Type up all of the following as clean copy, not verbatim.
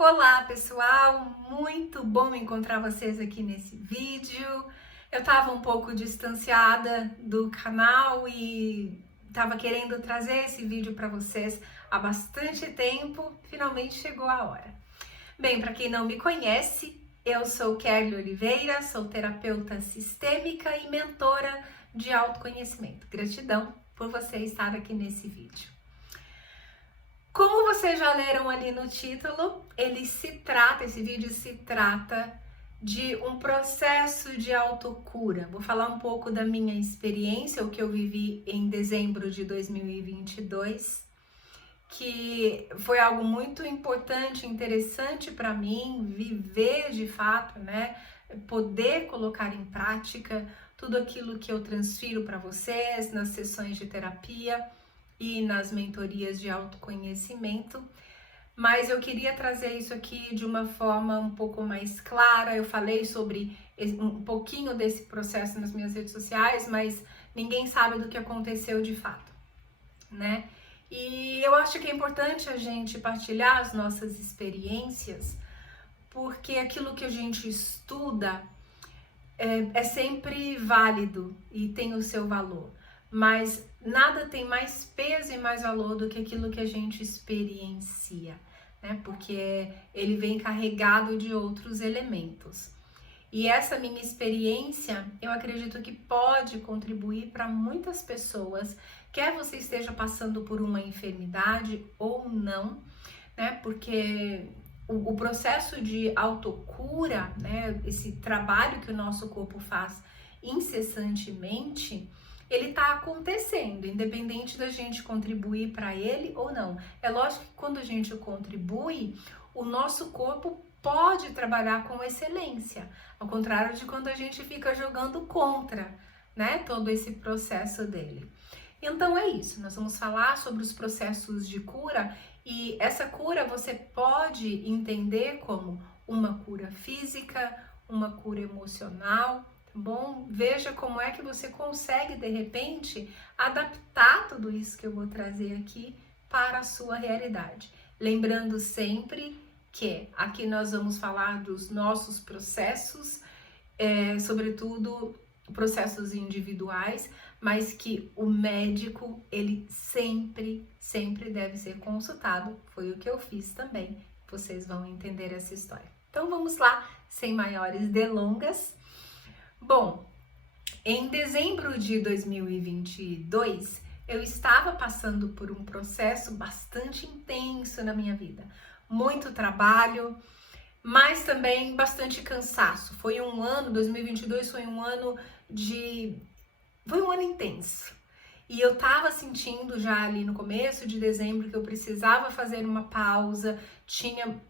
Olá pessoal, muito bom encontrar vocês aqui nesse vídeo. Eu estava um pouco distanciada do canal e estava querendo trazer esse vídeo para vocês há bastante tempo, finalmente chegou a hora. Bem, para quem não me conhece, eu sou Kerly Oliveira, sou terapeuta sistêmica e mentora de autoconhecimento. Gratidão por você estar aqui nesse vídeo. Como vocês já leram ali no título, esse vídeo se trata de um processo de autocura. Vou falar um pouco da minha experiência, o que eu vivi em dezembro de 2022, que foi algo muito importante, interessante para mim, viver de fato, né? Poder colocar em prática tudo aquilo que eu transfiro para vocês nas sessões de terapia e nas mentorias de autoconhecimento, mas eu queria trazer isso aqui de uma forma um pouco mais clara. Eu falei sobre um pouquinho desse processo nas minhas redes sociais, mas ninguém sabe do que aconteceu de fato, né? E eu acho que é importante a gente partilhar as nossas experiências, porque aquilo que a gente estuda é sempre válido e tem o seu valor, mas nada tem mais peso e mais valor do que aquilo que a gente experiencia, né? Porque ele vem carregado de outros elementos. E essa minha experiência, eu acredito que pode contribuir para muitas pessoas, quer você esteja passando por uma enfermidade ou não, né? Porque o processo de autocura, né, esse trabalho que o nosso corpo faz incessantemente, ele está acontecendo, independente da gente contribuir para ele ou não. É lógico que quando a gente contribui, o nosso corpo pode trabalhar com excelência, ao contrário de quando a gente fica jogando contra, né, todo esse processo dele. Então é isso, nós vamos falar sobre os processos de cura. E essa cura você pode entender como uma cura física, uma cura emocional, tá bom? Veja como é que você consegue, de repente, adaptar tudo isso que eu vou trazer aqui para a sua realidade. Lembrando sempre que aqui nós vamos falar dos nossos processos, sobretudo processos individuais, mas que o médico, ele sempre deve ser consultado. Foi o que eu fiz também. Vocês vão entender essa história. Então vamos lá, sem maiores delongas. Bom, em dezembro de 2022, eu estava passando por um processo bastante intenso na minha vida. Muito trabalho, mas também bastante cansaço. Foi um ano, 2022 foi um ano intenso. E eu tava sentindo já ali no começo de dezembro que eu precisava fazer uma pausa, tinha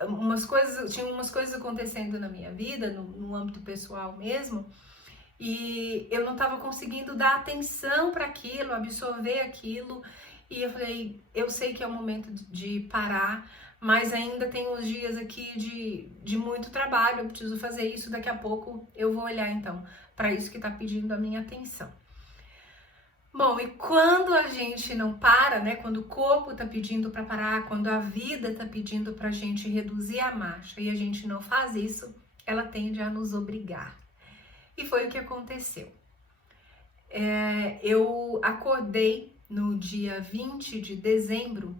umas coisas acontecendo na minha vida, no âmbito pessoal mesmo, e eu não tava conseguindo dar atenção para aquilo, absorver aquilo, e eu falei, eu sei que é o momento de parar, mas ainda tem uns dias aqui de muito trabalho, eu preciso fazer isso, daqui a pouco eu vou olhar então para isso que tá pedindo a minha atenção. Bom, e quando a gente não para, né? Quando o corpo tá pedindo para parar, quando a vida tá pedindo pra gente reduzir a marcha e a gente não faz isso, ela tende a nos obrigar. E foi o que aconteceu. Eu acordei no dia 20 de dezembro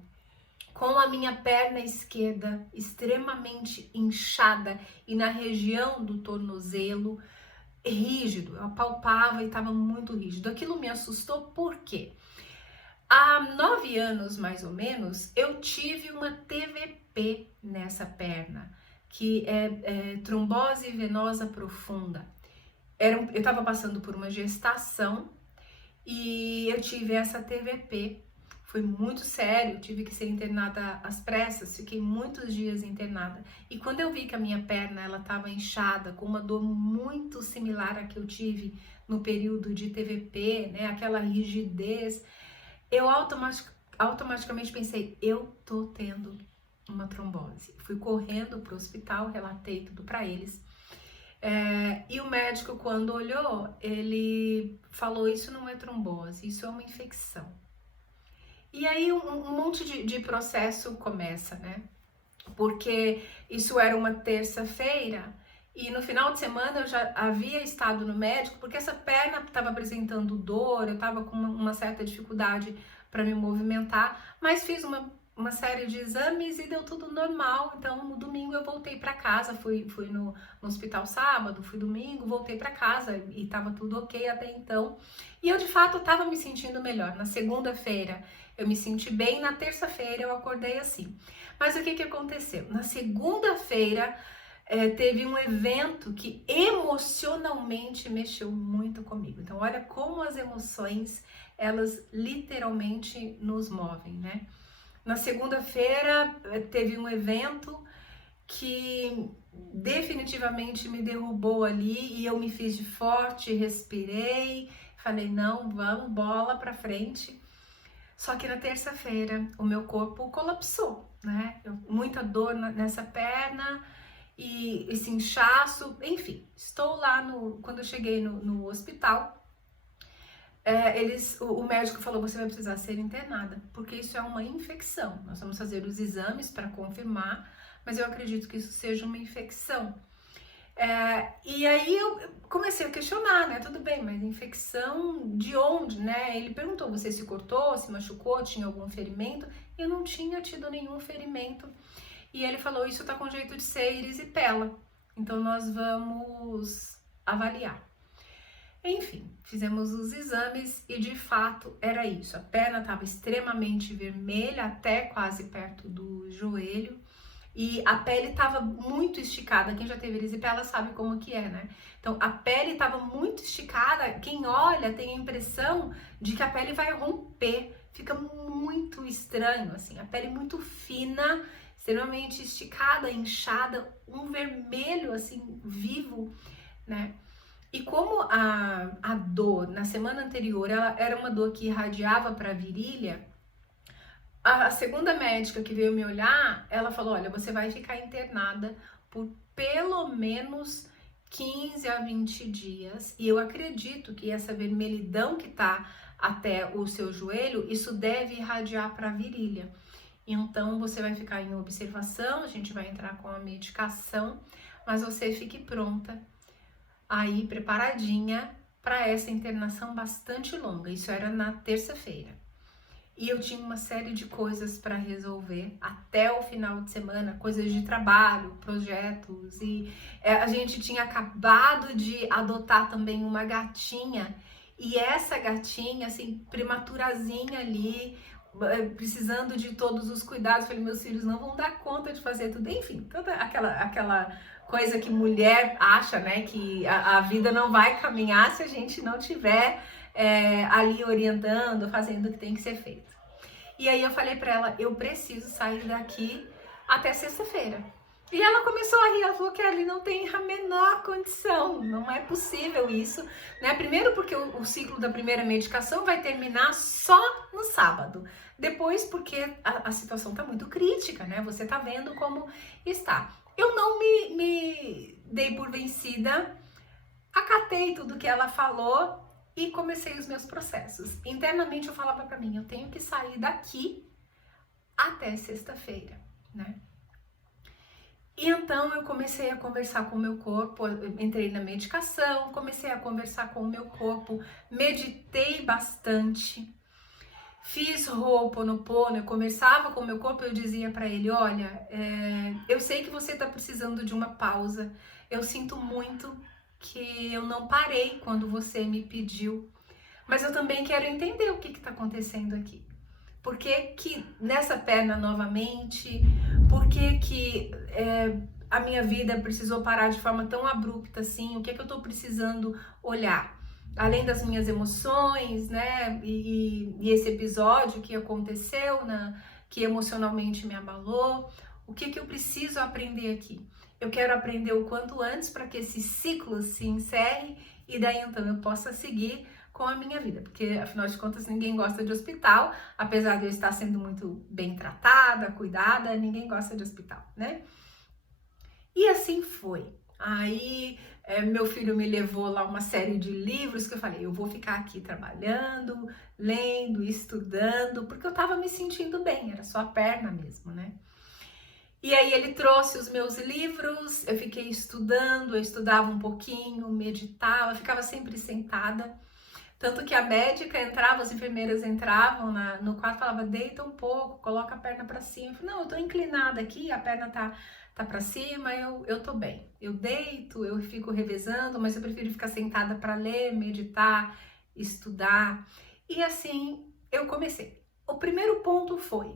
com a minha perna esquerda extremamente inchada e na região do tornozelo rígido. Eu apalpava e estava muito rígido. Aquilo me assustou porque há 9 anos mais ou menos eu tive uma TVP nessa perna, que é trombose venosa profunda. Eu estava passando por uma gestação e eu tive essa TVP. Foi muito sério, tive que ser internada às pressas, fiquei muitos dias internada. E quando eu vi que a minha perna ela estava inchada, com uma dor muito similar à que eu tive no período de TVP, né, aquela rigidez, eu automaticamente pensei, eu tô tendo uma trombose. Fui correndo para o hospital, relatei tudo para eles. E o médico, quando olhou, ele falou, isso não é trombose, isso é uma infecção. E aí um monte de processo começa, né? porque isso era uma terça-feira e no final de semana eu já havia estado no médico porque essa perna estava apresentando dor, eu estava com uma certa dificuldade para me movimentar, mas fiz uma série de exames e deu tudo normal. Então no domingo eu voltei para casa, fui no hospital sábado, fui domingo, voltei para casa e estava tudo ok até então. E eu de fato estava me sentindo melhor. Na segunda-feira eu me senti bem, na terça-feira eu acordei assim. Mas o que aconteceu? Na segunda-feira teve um evento que emocionalmente mexeu muito comigo. Então olha como as emoções, elas literalmente nos movem, né? Na segunda-feira teve um evento que definitivamente me derrubou ali e eu me fiz de forte, respirei, falei não, vamos, bola pra frente. Só que na terça-feira o meu corpo colapsou, né? Muita dor nessa perna e esse inchaço, enfim. Estou lá quando eu cheguei no hospital, o médico falou, você vai precisar ser internada, porque isso é uma infecção. Nós vamos fazer os exames para confirmar, mas eu acredito que isso seja uma infecção. E aí eu comecei a questionar, né? Tudo bem, mas infecção de onde, né? Ele perguntou, você se cortou, se machucou, tinha algum ferimento? Eu não tinha tido nenhum ferimento. E ele falou, isso tá com jeito de ser erisipela. Então nós vamos avaliar. Enfim, fizemos os exames e de fato era isso. A perna estava extremamente vermelha, até quase perto do joelho. E a pele estava muito esticada. Quem já teve erisipela sabe como que é, né? Então a pele estava muito esticada. Quem olha tem a impressão de que a pele vai romper. Fica muito estranho, assim. A pele muito fina, extremamente esticada, inchada, um vermelho assim vivo, né? E como a dor na semana anterior ela era uma dor que irradiava para a virilha, a segunda médica que veio me olhar, ela falou, olha, você vai ficar internada por pelo menos 15 a 20 dias. E eu acredito que essa vermelhidão que tá até o seu joelho, isso deve irradiar para a virilha. Então você vai ficar em observação, a gente vai entrar com a medicação, mas você fique pronta aí preparadinha para essa internação bastante longa. Isso era na terça-feira. E eu tinha uma série de coisas para resolver até o final de semana, coisas de trabalho, projetos, e a gente tinha acabado de adotar também uma gatinha, e essa gatinha, assim, prematurazinha ali, precisando de todos os cuidados. Falei, meus filhos não vão dar conta de fazer tudo, enfim, toda aquela coisa que mulher acha, né, que a vida não vai caminhar se a gente não tiver ali orientando, fazendo o que tem que ser feito. E aí eu falei pra ela, eu preciso sair daqui até sexta-feira. E ela começou a rir, ela falou que ali não tem a menor condição, não é possível isso, né? Primeiro porque o ciclo da primeira medicação vai terminar só no sábado. Depois porque a situação tá muito crítica, né? Você tá vendo como está. Eu não me dei por vencida, acatei tudo que ela falou e comecei os meus processos. Internamente eu falava pra mim, eu tenho que sair daqui até sexta-feira, né? E então eu comecei a conversar com o meu corpo, entrei na medicação, comecei a conversar com o meu corpo, meditei bastante, fiz Ho'oponopono, eu conversava com o meu corpo, eu dizia para ele, olha, eu sei que você tá precisando de uma pausa, eu sinto muito que eu não parei quando você me pediu, mas eu também quero entender o que tá acontecendo aqui. Por que nessa perna novamente? Por que a minha vida precisou parar de forma tão abrupta assim? O que eu tô precisando olhar? Além das minhas emoções, né? E esse episódio que aconteceu, que emocionalmente me abalou. O que eu preciso aprender aqui? Eu quero aprender o quanto antes para que esse ciclo se encerre e daí então eu possa seguir com a minha vida, porque afinal de contas ninguém gosta de hospital, apesar de eu estar sendo muito bem tratada, cuidada, ninguém gosta de hospital, né? E assim foi. Aí meu filho me levou lá uma série de livros que eu falei, eu vou ficar aqui trabalhando, lendo, estudando, porque eu tava me sentindo bem, era só a perna mesmo, né? E aí ele trouxe os meus livros, eu fiquei estudando, eu estudava um pouquinho, meditava, ficava sempre sentada. Tanto que a médica entrava, as enfermeiras entravam no quarto e falavam, deita um pouco, coloca a perna para cima. Eu falei, não, eu tô inclinada aqui, a perna tá para cima, eu tô bem. Eu deito, eu fico revezando, mas eu prefiro ficar sentada para ler, meditar, estudar. E assim eu comecei. O primeiro ponto foi,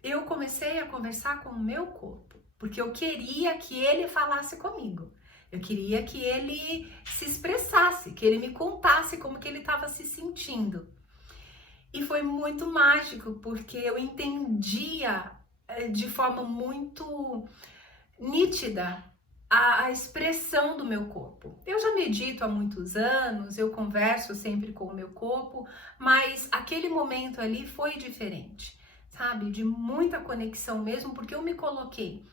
eu comecei a conversar com o meu corpo, porque eu queria que ele falasse comigo. Eu queria que ele se expressasse, que ele me contasse como que ele estava se sentindo. E foi muito mágico, porque eu entendia de forma muito nítida a expressão do meu corpo. Eu já medito há muitos anos, eu converso sempre com o meu corpo, mas aquele momento ali foi diferente, sabe? De muita conexão mesmo, porque eu me coloquei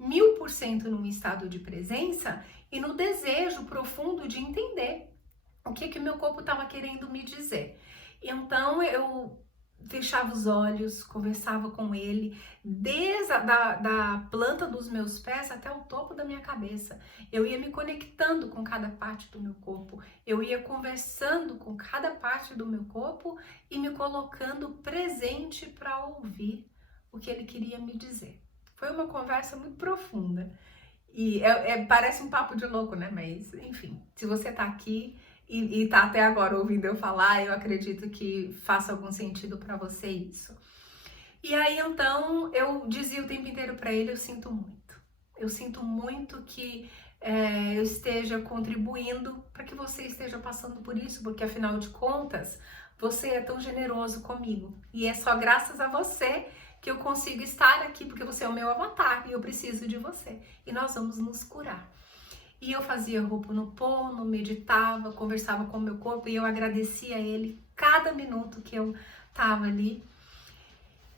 1000% num estado de presença e no desejo profundo de entender o que o meu corpo estava querendo me dizer. Então eu fechava os olhos, conversava com ele, desde da planta dos meus pés até o topo da minha cabeça. Eu ia me conectando com cada parte do meu corpo, eu ia conversando com cada parte do meu corpo e me colocando presente para ouvir o que ele queria me dizer. Foi uma conversa muito profunda e parece um papo de louco, né? Mas enfim, se você tá aqui e tá até agora ouvindo eu falar, eu acredito que faça algum sentido para você isso. E aí então eu dizia o tempo inteiro para ele, eu sinto muito que eu esteja contribuindo para que você esteja passando por isso, porque afinal de contas você é tão generoso comigo e é só graças a você que eu consigo estar aqui, porque você é o meu avatar e eu preciso de você e nós vamos nos curar. E eu fazia Ho'oponopono, meditava, conversava com o meu corpo e eu agradecia a ele cada minuto que eu tava ali.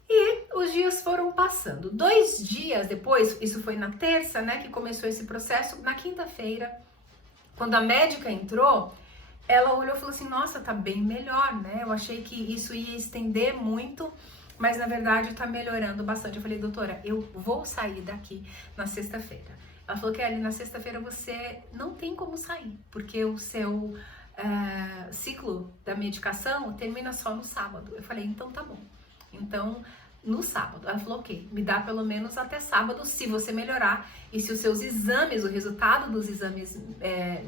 E os dias foram passando. 2 dias depois, isso foi na terça, né, que começou esse processo. Na quinta-feira, quando a médica entrou, ela olhou e falou assim, nossa, tá bem melhor, né? Eu achei que isso ia estender muito, mas na verdade tá melhorando bastante. Eu falei, doutora, eu vou sair daqui na sexta-feira. Ela falou que ali na sexta-feira você não tem como sair, porque o seu ciclo da medicação termina só no sábado. Eu falei, então tá bom. Então, no sábado. Ela falou, ok, me dá pelo menos até sábado, se você melhorar. E se os seus exames, o resultado dos exames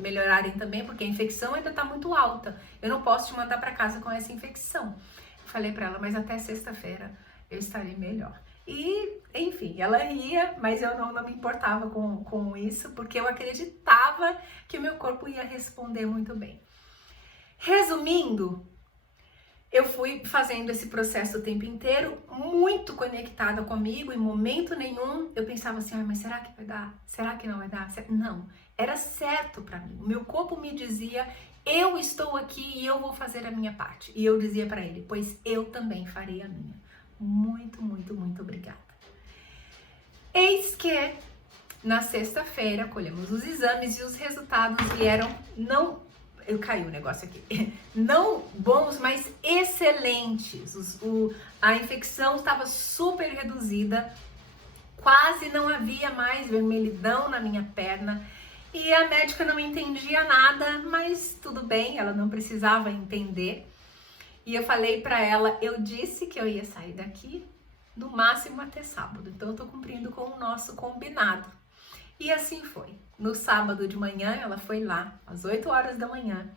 melhorarem também, porque a infecção ainda tá muito alta. Eu não posso te mandar para casa com essa infecção. Eu falei para ela, mas até sexta-feira eu estarei melhor. E, enfim, ela ria, mas eu não me importava com isso, porque eu acreditava que o meu corpo ia responder muito bem. Resumindo, eu fui fazendo esse processo o tempo inteiro, muito conectada comigo, em momento nenhum eu pensava assim, mas será que vai dar? Será que não vai dar? Não, era certo para mim. O meu corpo me dizia, eu estou aqui e eu vou fazer a minha parte. E eu dizia para ele, pois eu também farei a minha. Muito, muito, muito obrigada. Eis que na sexta-feira colhemos os exames e os resultados vieram caiu o negócio aqui. Não bons, mas excelentes. A infecção estava super reduzida, quase não havia mais vermelhidão na minha perna. E a médica não entendia nada, mas tudo bem, ela não precisava entender. E eu falei pra ela, eu disse que eu ia sair daqui no máximo até sábado. Então eu tô cumprindo com o nosso combinado. E assim foi. No sábado de manhã, ela foi lá, às 8 horas da manhã,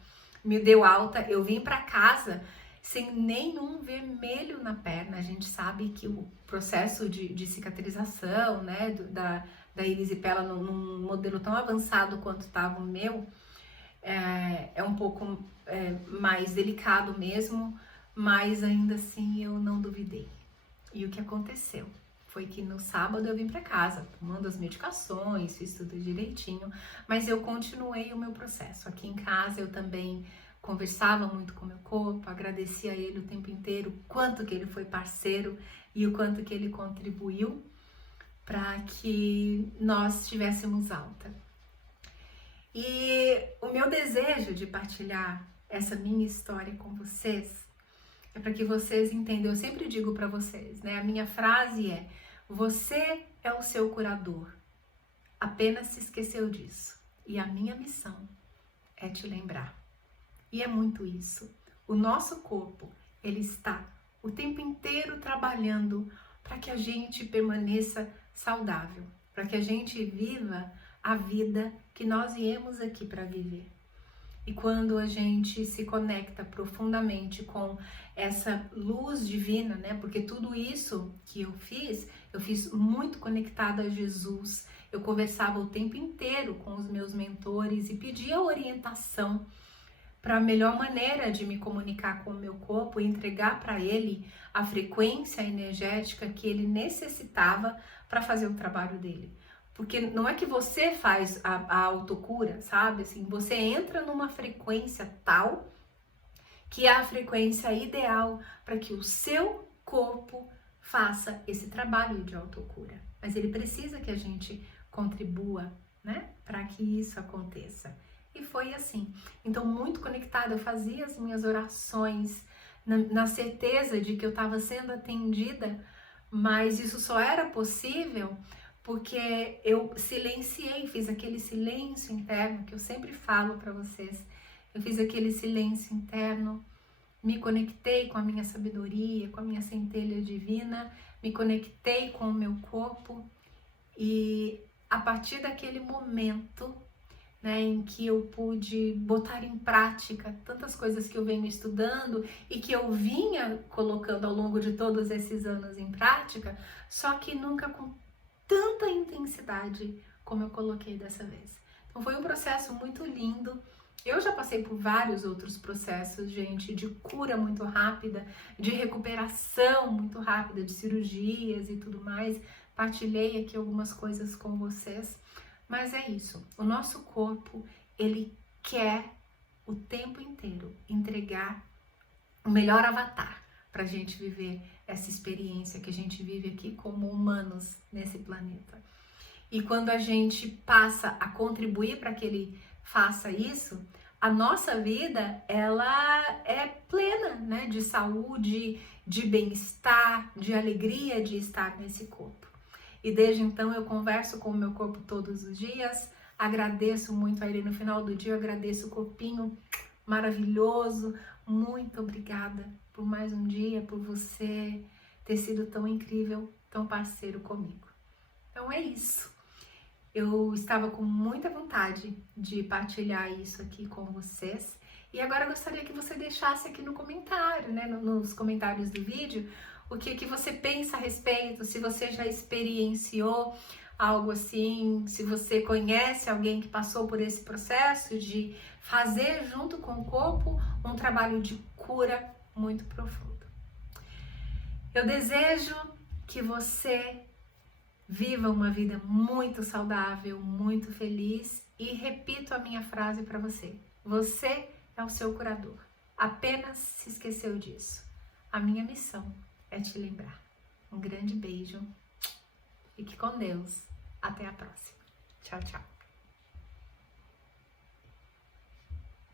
me deu alta. Eu vim pra casa sem nenhum vermelho na perna. A gente sabe que o processo de cicatrização, né, da erisipela num modelo tão avançado quanto estava o meu, é um pouco mais delicado mesmo, mas ainda assim eu não duvidei. E o que aconteceu foi que no sábado eu vim para casa, tomando as medicações, fiz tudo direitinho, mas eu continuei o meu processo. Aqui em casa eu também conversava muito com o meu corpo, agradecia a ele o tempo inteiro, o quanto que ele foi parceiro e o quanto que ele contribuiu para que nós estivéssemos alta. E o meu desejo de partilhar essa minha história com vocês é para que vocês entendam. Eu sempre digo para vocês, né? A minha frase é: Você é o seu curador. Apenas se esqueceu disso. E a minha missão é te lembrar. E é muito isso. O nosso corpo, ele está o tempo inteiro trabalhando para que a gente permaneça saudável, para que a gente viva a vida que nós viemos aqui para viver. E quando a gente se conecta profundamente com essa luz divina, né? Porque tudo isso que eu fiz muito conectada a Jesus. Eu conversava o tempo inteiro com os meus mentores e pedia orientação para a melhor maneira de me comunicar com o meu corpo e entregar para ele a frequência energética que ele necessitava para fazer o trabalho dele. Porque não é que você faz a autocura, sabe? Assim, você entra numa frequência tal que é a frequência ideal para que o seu corpo faça esse trabalho de autocura. Mas ele precisa que a gente contribua, né? Para que isso aconteça. E foi assim. Então, muito conectada, eu fazia as minhas orações na certeza de que eu estava sendo atendida, mas isso só era possível porque eu silenciei, fiz aquele silêncio interno que eu sempre falo para vocês. Eu fiz aquele silêncio interno, me conectei com a minha sabedoria, com a minha centelha divina, me conectei com o meu corpo e a partir daquele momento, né, em que eu pude botar em prática tantas coisas que eu venho estudando e que eu vinha colocando ao longo de todos esses anos em prática, só que nunca com tanta intensidade como eu coloquei dessa vez. Então foi um processo muito lindo. Eu já passei por vários outros processos, gente, de cura muito rápida, de recuperação muito rápida, de cirurgias e tudo mais. Partilhei aqui algumas coisas com vocês, mas é isso. O nosso corpo, ele quer o tempo inteiro entregar o melhor avatar para a gente viver essa experiência que a gente vive aqui como humanos nesse planeta. E quando a gente passa a contribuir para que ele faça isso, a nossa vida, ela é plena, né, de saúde, de bem-estar, de alegria de estar nesse corpo. E desde então eu converso com o meu corpo todos os dias, agradeço muito a ele no final do dia, eu agradeço o corpinho maravilhoso, muito obrigada por mais um dia, por você ter sido tão incrível, tão parceiro comigo. Então é isso. Eu estava com muita vontade de partilhar isso aqui com vocês. E agora eu gostaria que você deixasse aqui no comentário, né, nos comentários do vídeo, o que você pensa a respeito, se você já experienciou algo assim, se você conhece alguém que passou por esse processo de fazer junto com o corpo um trabalho de cura muito profundo. Eu desejo que você viva uma vida muito saudável, muito feliz e repito a minha frase para você. Você é o seu curador. Apenas se esqueceu disso. A minha missão é te lembrar. Um grande beijo. Fique com Deus. Até a próxima. Tchau, tchau.